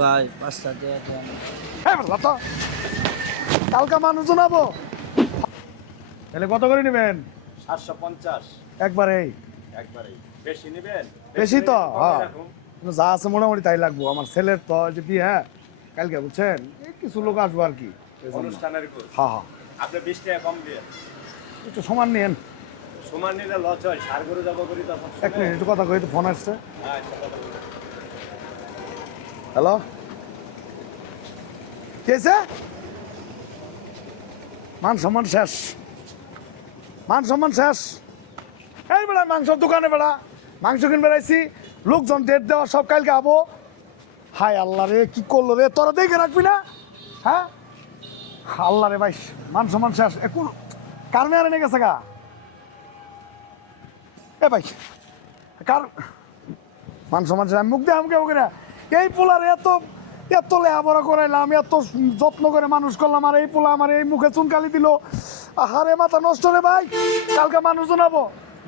ভাই পাঁচটা দিয়ে দেন। তো কালকা মানুষ জানাব তাহলে কত করে নেবেন? সাতশো পঞ্চাশ। একবারেই একবারেই বেশি নেবেন? বেশি তো, হ্যাঁ। যা আছে মোটামুটি তাই লাগবো। আমার ছেলের তো যদি হ্যাঁ কালকে বুঝছেন? এই কিছু লোক আসব আর কি। অনুষ্ঠানের হ্যাঁ হ্যাঁ। আপনি বিশ টাকা কম দিয়ে। একটু সমান নিয়েন। সমান নিলে লস হয় সার করে যাব করি তখন এক মিনিট কথা কই তো ফোন আসছে। আচ্ছা। হ্যালো কে আছে? মান সম্মান শেষ। মান সম্মান শেষ। এই বেড়া মাংসর দোকানে বেড়া। মাংস কিন বেড়াইছি লোকজন ডেট দেওয়া সব কালকে আবো। হাই আল্লাহ রে, কি করল রে? তোরা দেখে রাখবি না? হ্যাঁ? আল্লাহ রে ভাই, মান সম্মান শেষ। এখন কার মেয়ারে নিয়ে গেছে গা? এ ভাই, কার মান সম্মান শেষ। মুখ দিয়ে আমাকে ওকে এই পোলার এত এত লেহাপড়া করাইলাম এত যত্ন করে মানুষ করলাম আর এই পোলা আমার এই মুখে চুনকালি দিল। আহারে মাথা নষ্ট রে ভাই কালকে মানুষ জানাব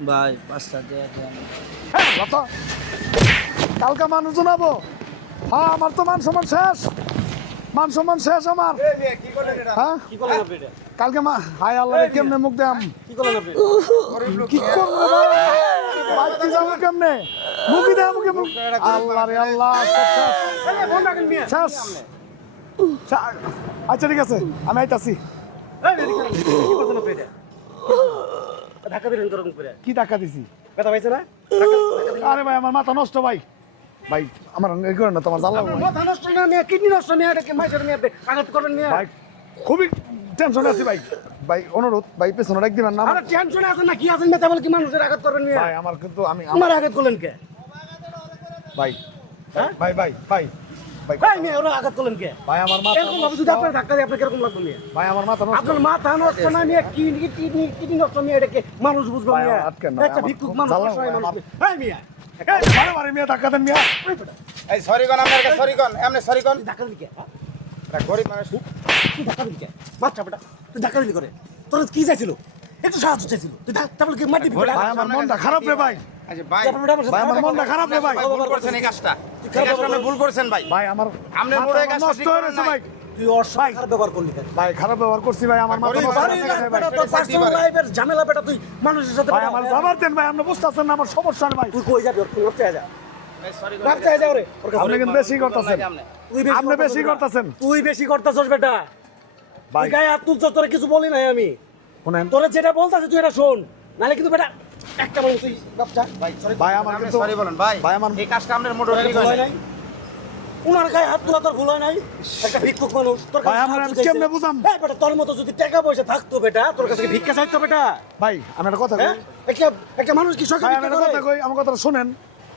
ভাই পাঁচটা হ্যাঁ কালকে মানুষ জানাব হ্যাঁ আমার তো মান সম্মান শেষ। মান সম্মান শেষ আমার। হ্যাঁ? কালকে মা হাই আল্লাহ কেমনে মুখ দাম কি করব ভাই? কেমনে? মুখি দেয় মুখে মুখ। আল্লাহ রে আল্লাহ আচ্ছা ঠিক আছে আমি আইতাছি। কি কি টাকা দিছি? ব্যথা পাইছে না? আরে ভাই আমার মাথা নষ্ট ভাই। ভাই আমার এই করে না তোমার জ্বালা মাথা নষ্ট না মেয়ে কিডনি নষ্ট মেয়ে এটাকে মাইসের মেয়ে আপনি আঘাত করবেন মেয়ে? ভাই খুবই টেনশন আছি ভাই। ভাই অনুরোধ ভাই পেছনে রাখ দিবেন না আরে টেনশনে আছেন না কি আছেন মেয়ে কি মানুষের আঘাত করবেন মেয়ে? ভাই আমার কিন্তু আমি আমার আঘাত করলেন কে? ভাই? ভাই ভাই ভাই ভাই ভাই মেয়ে? ওরা আঘাত করলেন কে? ভাই আমার মাথা এরকম ভাবে যদি আপনার ধাক্কা দিয়ে আপনার কীরকম লাগবে মেয়ে? ভাই আমার মাথা নষ্ট। আপনার মাথা নষ্ট না মেয়ে? কিডনি কিডনি কিডনি নষ্ট মেয়ে? এটাকে মানুষ বুঝবে ভাই, মেয়ে। আটকেন না, একটা আমার ভিক্ষুক খুব মানুষ জ্বালা অসহায় আমার। মানুষ ভাই মেয়ে এই ভাই ভাই মেয়ে টাকা দেন মিয়া। এই সরি কোন আপনার কাছে সরি কোন এমনি সরি কোন। ধাক্কা দিলি কে? এটা গরিব মানুষ। তুই ধাক্কা দিলি কে? বাচ্চা বেটা তুই ধাক্কা দিলি করে। তোর কি চাইছিল? একটু সাহায্য চাইছিল। তুই তারপরে মাটি ভাই আমার মনটা খারাপ রে ভাই। ভাই ভাই আমার মনটা খারাপ রে ভাই ভাই। ভুল করছেন এই কাজটা। এই কাজটা আপনি ভুল করছেন ভাই। ভাই আমার আপনি মাথা বড় এই আমার কাজটা ঠিক করেন ভাই। তুই অসহায়। খারাপ ব্যবহার করলি কেন? ভাই খারাপ ব্যবহার করছি ভাই আমার মাথা গরিব নষ্ট আরে না, গেছে বেটা, ভাই। তোর এটা personal পারে। life এর ঝামেলা বেটা তুই মানুষের সাথে ভাই আমার যাবার দেন ভাই আপনি বুঝতে না আমার সমস্যা ভাই। তুই কই যাবি? ওর নড়তে যা। এই সরি কোন নড়তে যা ওরে। ওর কাছে আপনি কিন্তু বেশি করতেছেন। তুই আপনি বেশি করতেছেন। তুই বেশি করতেছস বেটা। ভাই। গায়ে হাত তোরে কিছু বলি নাই আমি। তোরে যেটা বলতাছিস তুই এটা শোন। নালে কিন্তু বেটা একটা মানুষ তুই ভাই ভাই, আমার কিন্তু- সরি বলেন ভাই। ভাই, আমার- এই কাজটা আপনার মোটর ঠিক হয় হয় নাই। নাই। উনার গায়ে হাত তোলা তোর ভুল হয় নাই? একটা ভিক্ষুক মানুষ তোর ভাই, আমার আমি। কেমনে বুঝাম? এই বেটা তোর মতো যদি টাকা পয়সা থাকতো বেটা তোর কাছে ভিক্ষা চাইতো বেটা? ভাই আমি একটা কথা হ্যাঁ? কই। একটা একটা মানুষ কি সকালে কথা কই আমার কথাটা শুনেন।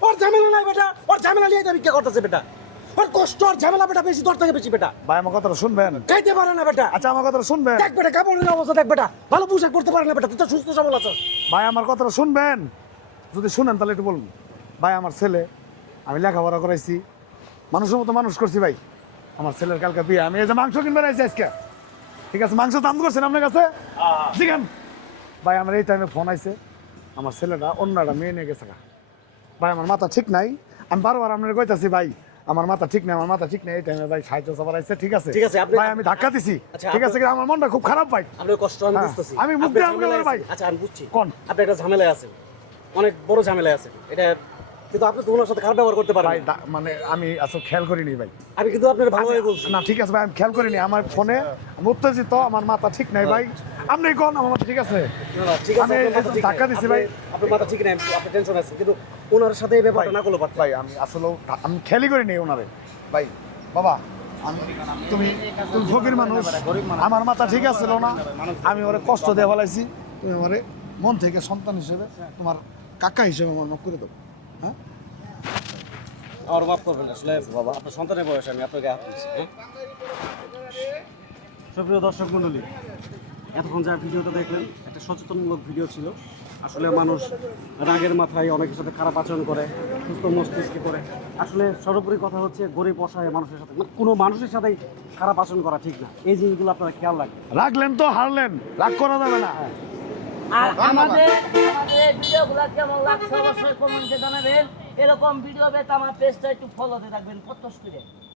ওর ঝামেলা নাই বেটা ওর ঝামেলা নিয়ে ভিক্ষা করতেছে বেটা। ওর কষ্ট আর ঝামেলা বেটা বেশি তোর থেকে বেশি বেটা। ভাই আমার কথাটা শুনবেন? খাইতে পারে না বেটা। আচ্ছা আমার কথাটা শুনবেন? দেখ বেটা কাপড়ের অবস্থা দেখ বেটা। ভালো পোশাক পরতে পারে না বেটা তুই তো সুস্থ সবল আছো ভাই আমার কথাটা শুনবেন? যদি শুনেন তাহলে একটু বলুন। ভাই আমার ছেলে আমি লেখাপড়া করাইছি। মানুষের মতো মানুষ করছি ভাই। আমার ছেলের কালকে বিয়ে। আমি এই যে মাংস কিনবে আইছি আজকে। ঠিক আছে মাংস দাম করছেন আপনার কাছে? জিগান ভাই আমার এই টাইমে ফোন আইছে। আমার ছেলেটা অন্য একটা মেয়ে নিয়ে গেছে। ভাই আমার মাথা ঠিক নাই। আমি বারবার আপনার কইতাছি ভাই আমার মাথা ঠিক নাই আমার মাথা ঠিক নাই এই টাইমে ভাই সাহায্য সবার আইছে ঠিক আছে? ঠিক আছে, আপনি- ভাই আমি ধাক্কা দিছি। আচ্ছা, ঠিক আছে আমার মনটা খুব খারাপ ভাই। আপনার কষ্ট আমি হ্যাঁ, বুঝতেছি। আমি মুখ দিয়ে বলে ভাই। আচ্ছা আমি বুঝছি। কোন? আপনি একটা ঝামেলায় আছেন। অনেক বড় ঝামেলায় আছেন। এটা কিন্তু আপনি তো ওনার সাথে খারাপ ব্যবহার করতে পারেন ভাই মানে আমি আসলে খেয়াল করিনি ভাই। আমি কিন্তু আপনার ভালোভাবে বলছি। না ঠিক আছে ভাই আমি খেয়াল করিনি। আমার ফোনে আমি উত্তেজিত আমার মাথা ঠিক নাই ভাই। আপনি কোন? আমার মাথা ঠিক আছে? ঠিক আছে আমি ধাক্কা দিছি ভাই। আপনার মাথা ঠিক নাই আপনি টেনশন আছে কিন্তু ওনার সাথে এই ব্যাপারটা না করলে পারতেন ভাই আমি আসলে আমি খেয়ালই করিনি ওনারে। ভাই বাবা আমি তুমি তুমি ফকির মানুষ। আমার মাথা ঠিক আছে না। আমি ওরে কষ্ট দিয়ে ফেলাইছি। তুমি আমারে মন থেকে সন্তান হিসেবে তোমার কাকা হিসেবে আমার মাফ করে দেবো হ্যাঁ? আমার মাফ করবেন আসলে বাবা আপনার সন্তানের বয়স আমি আপনাকে হাত দিচ্ছি হ্যাঁ? সুপ্রিয় দর্শক মণ্ডলী এতক্ষণ যা ভিডিওটা দেখলেন একটা সচেতনমূলক ভিডিও ছিল। আসলে মানুষ রাগের মাথায় অনেকের সাথে খারাপ আচরণ করে সুস্থ মস্তিষ্কে করে। আসলে সর্বোপরি কথা হচ্ছে গরিব অসহায় মানুষের সাথে মানে কোনো মানুষের সাথেই খারাপ আচরণ করা ঠিক না। এই জিনিসগুলো আপনারা খেয়াল রাখবেন। রাখলেন তো হারলেন। রাগ করা যাবে না। আর আমাদের আমাদের এই ভিডিওগুলো কেমন লাগছে? অবশ্যই কমেন্টে জানাবেন। এরকম ভিডিও পেতে আমার পেজটা একটু ফলোতে রাখবেন কত করে।